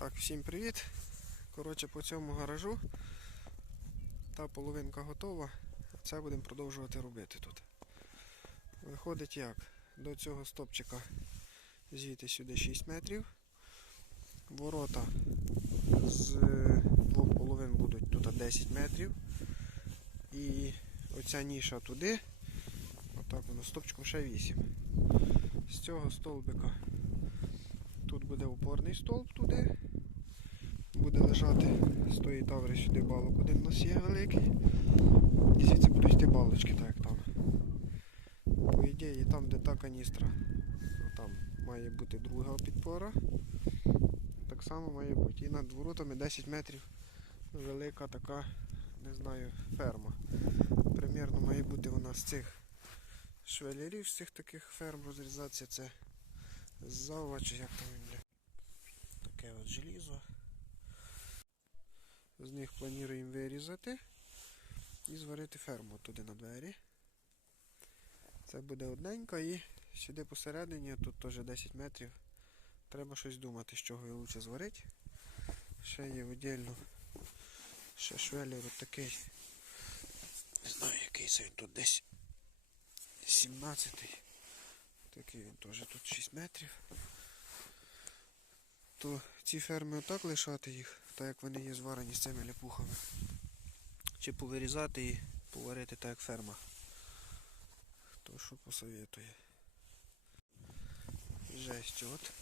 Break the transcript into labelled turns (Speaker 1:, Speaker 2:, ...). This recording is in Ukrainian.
Speaker 1: Так, всім привіт. Коротше, по цьому гаражу та половинка готова. Це будемо продовжувати робити тут. Виходить як? До цього стопчика звідти сюди 6 метрів. Ворота з двох половин будуть тут 10 метрів. І оця ніша туди. Отак воно стопчиком ще 8. З цього столбика Тут буде опорний стовп туди. Буде з тої таври сюди балок один нас є великий. І звідси будуть йти балочки, так як там. По ідеї, там, де та каністра, там має бути друга підпора. Так само має бути. І над воротами 10 метрів велика така, не знаю, ферма. Примірно має бути вона з цих швелерів, з цих таких ферм розрізатися. Це Зава, чи як там він. Таке от желізо. З них плануємо вирізати і зварити ферму туди на двері. Це буде одненько і сюди посередині, тут теж 10 метрів. Треба щось думати, з чого його лучше зварити. Ще є віддільно. Ще швелер от такий. Не знаю який це він тут десь 17-й. Такий він теж тут 6 метрів. То ці ферми отак лишати їх, так як вони є зварені з цими ляпухами. Чи повирізати і поварити так як ферма. То що посоветує. Жесть от.